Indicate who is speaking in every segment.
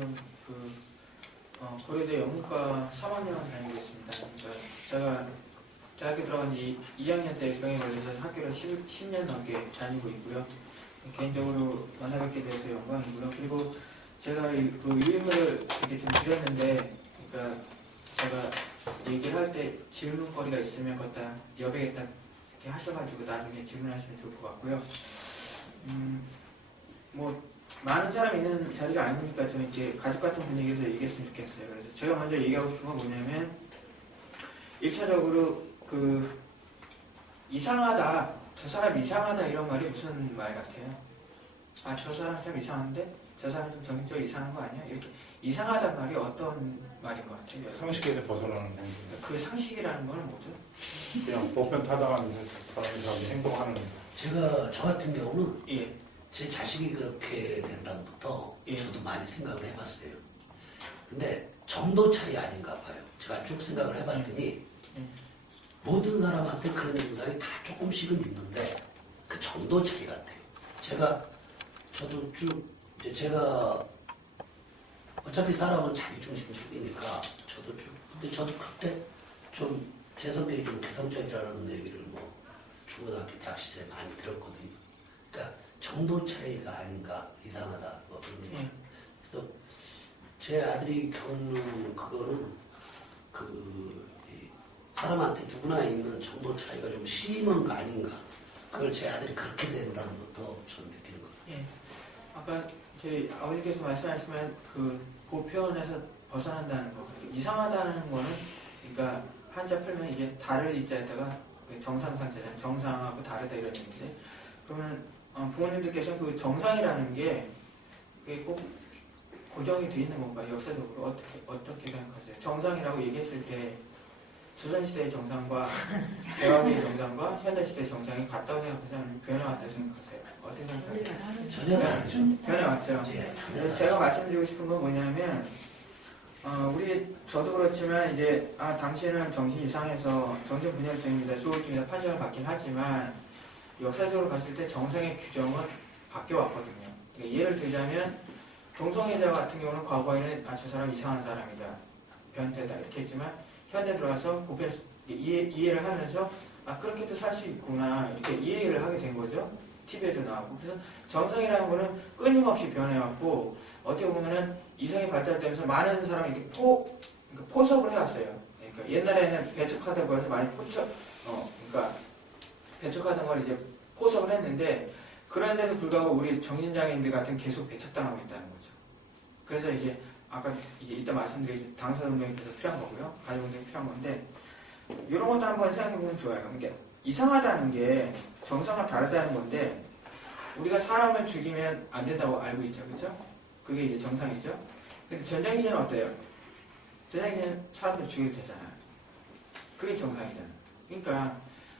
Speaker 1: 그 어, 고려대 영문과 3학년 다니고 있습니다. 그러니까 제가 대학교 들어간 지 2학년 때 병에 걸려서 학교를 10, 10년 넘게 다니고 있고요. 개인적으로 만나뵙게 돼서 영광이고요. 그리고 제가 이- 그 유인물을 이렇게 좀 드렸는데, 그러니까 제가 얘기를 할 때 질문거리가 있으면 갖다 여백에 딱 이렇게 하셔가지고 나중에 질문하시면 좋을 것 같고요. 음, 뭐 많은 사람이 있는 자리가 아니니까 좀 이렇게 가족 같은 분위기에서 얘기했으면 좋겠어요. 그래서 제가 먼저 얘기하고 싶은 건 뭐냐면 1차적으로 그 이상하다, 저 사람 이상하다 이런 말이 무슨 말 같아요? 아, 저 사람 참 이상한데? 저 사람 좀 정신적으로 이상한 거 아니야? 이렇게 이상하단 말이 어떤 말인 것 같아요?
Speaker 2: 상식에서 벗어나는 행동.
Speaker 1: 그 상식이라는 건 뭐죠?
Speaker 2: 그냥 보편 타당한 사람이 행동하는
Speaker 3: 제가 저 같은 경우는
Speaker 1: 예,
Speaker 3: 제 자식이 그렇게 된 다음부터
Speaker 1: 예.
Speaker 3: 저도 많이 생각을 해봤어요. 근데 정도 차이 아닌가 봐요. 제가 쭉 생각을 해봤더니
Speaker 1: 음.
Speaker 3: 모든 사람한테 그런 현상이 다 조금씩은 있는데 그 정도 차이 같아요. 제가 저도 쭉 이제 제가 어차피 사람은 자기 중심적이니까 저도 쭉 근데 저도 그때 좀 제 성격이 좀 개성적이라는 얘기를 뭐 중고등학교 대학 시절에 많이 들었거든요. 그러니까 정도 차이가 아닌가 이상하다 뭐 그런.
Speaker 1: 예.
Speaker 3: 그래서 제 아들이 겪는 그거는 그 이, 사람한테 누구나 있는 정도 차이가 좀 심한 거 아닌가. 그걸 제 아들이 그렇게 된다는부터 전 느끼는 거예요.
Speaker 1: 예. 아까 저희 아버지께서 말씀하시면 그 보편에서 벗어난다는 거, 그러니까 이상하다는 거는 그러니까 한자 풀면 이제 다를 이자에다가 그 정상 상자잖아요. 정상하고 다르다 이런 얘기인데 그러면 어, 부모님들께서는 그 정상이라는 게 그게 꼭 고정이 돼 있는 건가요? 역사적으로 어떻게 어떻게 생각하세요? 정상이라고 얘기했을 때 조선시대의 정상과 대화기의 정상과 현대시대의 정상이 같다고 생각하세요? 아니면 변해왔다고 생각하세요? 어떻게 생각하세요?
Speaker 3: 전혀 다르죠.
Speaker 1: 변해왔죠.
Speaker 3: 예,
Speaker 1: 그래서. 제가 말씀드리고 싶은 건 뭐냐면, 어, 우리, 저도 그렇지만, 이제, 아, 당신은 정신 이상해서 정신 분열증입니다, 소울증이다 판정을 받긴 하지만, 역사적으로 봤을 때 정상의 규정은 바뀌어 왔거든요. 그러니까 예를 들자면, 동성애자 같은 경우는 과거에는, 아, 저 사람 이상한 사람이다, 변태다, 이렇게 했지만, 현대 들어와서 보편, 이해, 이해를 하면서, 아, 그렇게도 살 수 있구나, 이렇게 이해를 하게 된 거죠. TV에도 나오고. 그래서 정상이라는 거는 끊임없이 변해왔고 어떻게 보면은 이성이 발달되면서 많은 사람이 이렇게 포 그러니까 포섭을 해왔어요. 그러니까 옛날에는 배척하다고 해서 많이 포척 어 그러니까 배척하던 걸 이제 포섭을 했는데 그런 데도 불구하고 우리 정신장애인들 같은 계속 배척당하고 있다는 거죠. 그래서 이제 아까 이제 이따 말씀드린 당사 운동이 계속 필요한 거고요. 가족 운동이 필요한 건데 이런 것도 한번 생각해 보면 좋아요. 그러니까 이상하다는 게 정상과 다르다는 건데 우리가 사람을 죽이면 안 된다고 알고 있죠, 그렇죠? 그게 이제 정상이죠. 근데 전쟁 시에는 어때요? 전쟁 시에는 사람들 죽여도 되잖아요. 그게 정상이잖아요. 그러니까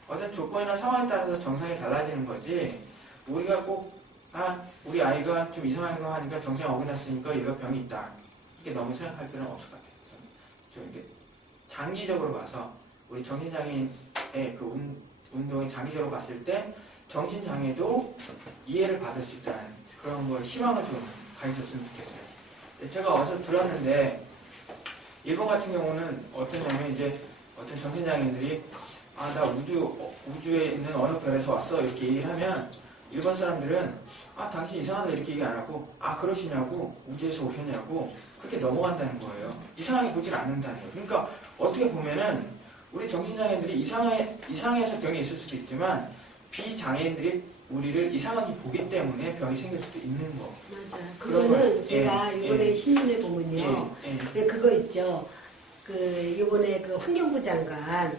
Speaker 1: 어떤 조건이나 상황에 따라서 정상이 달라지는 거지. 우리가 꼭 아, 우리 아이가 좀 이상한 거 하니까 정상이 어긋났으니까 얘가 병이 있다. 이게 너무 생각할 필요는 없을 것 같아요. 저는 좀 이렇게 장기적으로 봐서 우리 정신장애인의 그 운, 운동이 장기적으로 봤을 때 정신장애도 이해를 받을 수 있다는 그런 걸 희망을 좀 가지셨으면 좋겠어요. 제가 어디서 들었는데 일본 같은 경우는 어떠냐면 이제 어떤 정신장애인들이 아 나 우주 어, 우주에 있는 어느 별에서 왔어 이렇게 얘기를 하면 일본 사람들은 아 당신 이상하다 이렇게 얘기 안 하고 아 그러시냐고 우주에서 오셨냐고 그렇게 넘어간다는 거예요. 이상하게 보질 않는다는 거예요. 그러니까 어떻게 보면은 우리 정신장애인들이 이상해 이상해서 병이 있을 수도 있지만 비장애인들이 우리를 이상하게 보기 때문에 병이 생길 수도 있는 거.
Speaker 4: 맞아. 그거는
Speaker 1: 거예요.
Speaker 4: 제가
Speaker 1: 예,
Speaker 4: 이번에
Speaker 1: 예.
Speaker 4: 신문에 보면요.
Speaker 1: 예, 예.
Speaker 4: 왜 그거 있죠. 그 이번에 그 환경부 장관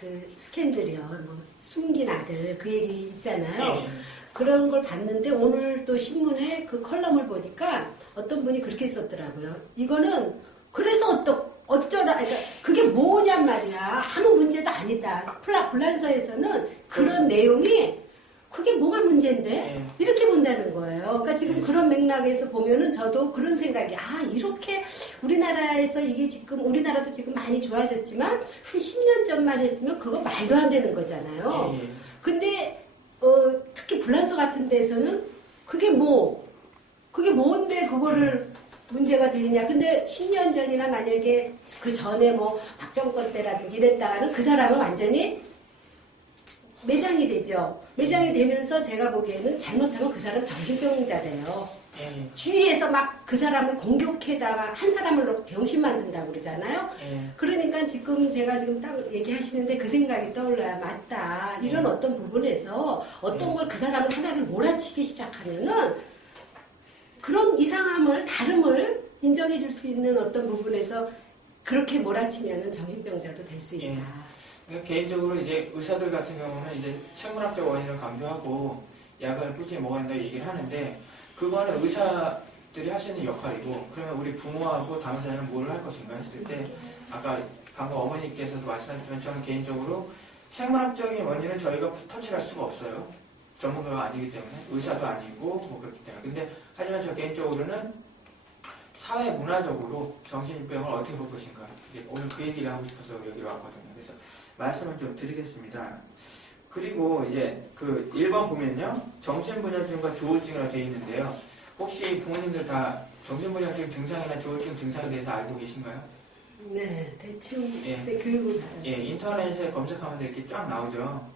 Speaker 4: 그 스캔들이요. 뭐 숨긴 아들 그 얘기 있잖아요.
Speaker 1: 예,
Speaker 4: 그런 걸 봤는데 오늘 또 신문에 그 컬럼을 보니까 어떤 분이 그렇게 썼더라고요. 이거는 그래서 어떠, 어쩌라, 그러니까 그게 뭐냔 말이야. 아무 문제도 아니다. 플라, 불란서에서는 그런
Speaker 1: 그렇죠.
Speaker 4: 내용이 그게 뭐가 문제인데?
Speaker 1: 예.
Speaker 4: 이렇게 본다는 거예요. 그러니까 지금
Speaker 1: 네.
Speaker 4: 그런 맥락에서 보면은 저도 그런 생각이, 아, 우리나라에서 이게 지금, 우리나라도 지금 많이 좋아졌지만 한 10년 전만 했으면 그거 말도 안 되는 거잖아요.
Speaker 1: 예, 예.
Speaker 4: 근데 어, 특히 불란서 같은 데서는 그게 뭐 그게 뭔데 그거를 문제가 되느냐. 근데 10년 전이나 만약에 그 전에 뭐 박정권 때라든지 이랬다가는 그 사람은 완전히 매장이 되죠. 매장이 되면서 제가 보기에는 잘못하면 그 사람 정신병자 돼요.
Speaker 1: 예,
Speaker 4: 주위에서 막 그 사람을 공격해다가 한 사람을 놓고 병신 만든다고 그러잖아요.
Speaker 1: 예.
Speaker 4: 그러니까 지금 제가 지금 딱 얘기하시는데 그 생각이 떠올라야 맞다. 이런
Speaker 1: 네.
Speaker 4: 어떤 부분에서 어떤 걸 그 사람을 하나를 몰아치기 시작하면은 그런 이상함을 다름을 인정해 줄 수 있는 어떤 부분에서 그렇게 몰아치면은 정신병자도 될 수 있다.
Speaker 1: 그러니까 개인적으로 이제 의사들 같은 경우는 이제 생물학적 원인을 강조하고 약을 꾸준히 먹어야 한다고 얘기를 하는데 그거는 의사들이 할 수 있는 역할이고 그러면 우리 부모하고 사람은 뭘할 것인가 했을 때 아까 방금 어머니께서도 말씀하셨지만 저는 개인적으로 생물학적인 원인은 저희가 터치할 수가 없어요. 전문가가 아니기 때문에 의사도 아니고 뭐 그렇기 때문에 근데 하지만 저 개인적으로는 사회 문화적으로 정신병을 어떻게 볼 것인가 이제 오늘 그 얘기를 하고 싶어서 여기로 왔거든요. 그래서 말씀을 좀 드리겠습니다. 그리고 이제 그 1번 보면요. 정신분열증과 조울증이라고 되어 있는데요. 혹시 부모님들 다 정신분열증 증상이나 조울증 증상에 대해서 알고 계신가요?
Speaker 4: 네, 대충
Speaker 1: 예.
Speaker 4: 그때 교육을 받았어요.
Speaker 1: 예, 인터넷에 검색하면 이렇게 쫙 나오죠.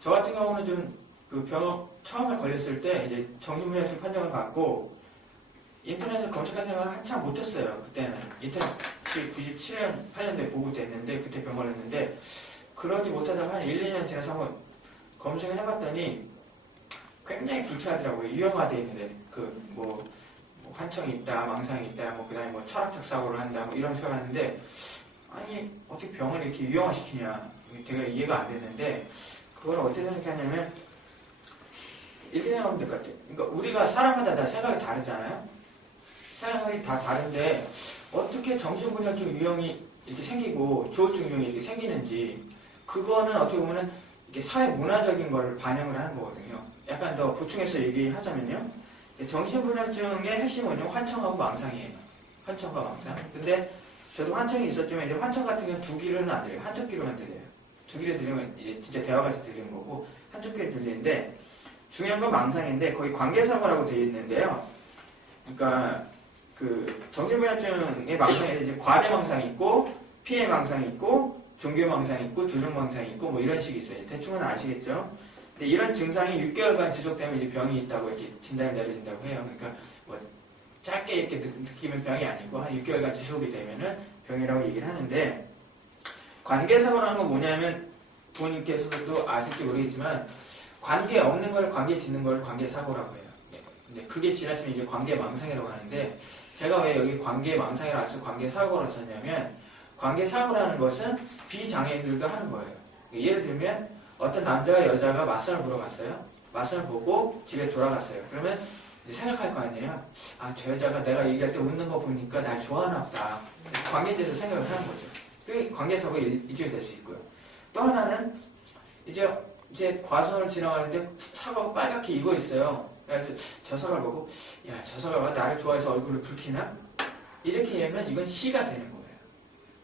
Speaker 1: 저 같은 경우는 좀 그 병 처음에 걸렸을 때 이제 정신분열증 판정을 받고 인터넷에 검색할 생각을 한참 못했어요. 그때는 인터넷이 97년, 8년도에 보고 됐는데 그때 병 걸렸는데 그러지 못하다가 한 1, 2년 지나서 한번 검색을 해봤더니 굉장히 불쾌하더라고요. 유형화돼 있는데 그뭐 뭐 환청이 있다, 망상이 있다, 뭐 그다음에 뭐 철학적 사고를 한다, 뭐 이런 식으로 하는데 아니 어떻게 병을 이렇게 이게 되게 이해가 안 됐는데 그걸 어떻게 생각하냐면 이렇게 생각하면 될 것 같아요. 그러니까 우리가 사람마다 다 생각이 다르잖아요. 생각이 다 다른데 어떻게 정신분열증 유형이 이렇게 생기고 조울증 유형이 이렇게 생기는지 그거는 어떻게 보면은 이게 사회 문화적인 걸 반영을 하는 거거든요. 약간 더 보충해서 얘기하자면요. 정신분열증의 핵심은 환청하고 망상이에요. 환청과 망상. 근데 저도 환청이 있었지만 이제 환청 같은 경우는 두 귀로는 안 들려요. 한쪽 귀로만 들려요. 두 귀로 들리면 이제 진짜 대화가서 들리는 거고 한쪽 귀로 들리는데 중요한 건 망상인데 거기 관계사고라고 되어 있는데요. 그러니까 그 정신분열증의 망상에 이제 과대 망상이 있고 피해 망상이 있고 종교 망상이 있고 조종 망상이 있고 뭐 이런 식이 있어요. 대충은 아시겠죠? 근데 이런 증상이 6개월간 지속되면 이제 병이 있다고 이렇게 진단을 내려진다고 해요. 그러니까 뭐 짧게 이렇게 느- 느끼면 병이 아니고 한 6개월간 지속이 되면은 병이라고 얘기를 하는데 관계사고라는 건 뭐냐면 부모님께서도 아실지 모르겠지만 관계 없는 걸 관계 짓는 걸 관계사고라고 해요. 네. 근데 그게 지나치면 이제 관계망상이라고 하는데 제가 왜 여기 관계망상이라고 해서 관계사고를 썼냐면 관계사고라는 것은 비장애인들도 하는 거예요. 예를 들면 어떤 남자와 여자가 맞선을 보러 갔어요. 맞선을 보고 집에 돌아갔어요. 그러면 생각할 거 아니에요. 아, 저 여자가 내가 얘기할 때 웃는 거 보니까 날 좋아하나 보다. 관계에 대해서 생각을 하는 거죠. 그게 관계사고의 일- 일종이 될 수 있고요. 또 하나는 이제 이제 과선을 지나가는데 사과가 빨갛게 익어 있어요. 그래서 저 사과를 보고 야, 저 사과가 나를 좋아해서 얼굴을 붉히나? 이렇게 하면 이건 시가 되는 거예요.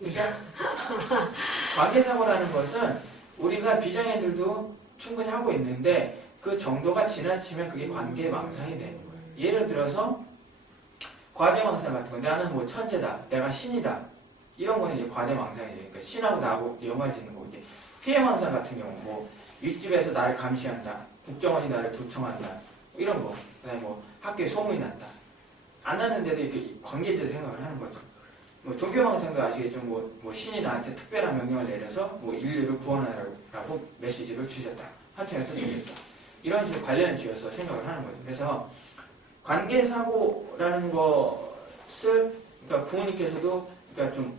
Speaker 1: 그러니까 관계사고라는 것은 우리가 비장애들도 충분히 하고 있는데 그 정도가 지나치면 그게 관계망상이 되는 거예요. 예를 들어서 과대망상 같은 거 나는 뭐 천재다, 내가 신이다 이런 거는 이제 과대망상이에요. 그러니까 신하고 나하고 연관 짓는 거고 이제 피해망상 같은 경우 뭐 윗집에서 나를 감시한다, 국정원이 나를 도청한다 뭐 이런 거, 그다음에 뭐 학교에 소문이 났다. 안 났는데도 이렇게 관계적 생각을 하는 거죠. 뭐 종교망상도 아시겠지만 뭐, 뭐 신이 나한테 특별한 명령을 내려서 뭐 인류를 구원하라고 메시지를 주셨다. 한편에서 주겠다. 이런 식으로 관련을 지어서 생각을 하는 거죠. 그래서 관계사고라는 것을 그러니까 부모님께서도 그러니까 좀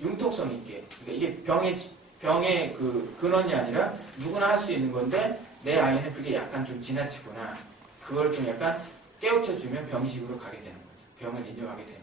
Speaker 1: 융통성 있게 그러니까 이게 병의 지- 병의 그 근원이 아니라 누구나 할 수 있는 건데 내 아이는 그게 약간 좀 지나치구나 그걸 좀 약간 깨우쳐 주면 병식으로 가게 되는 거죠 병을 인정하게 되는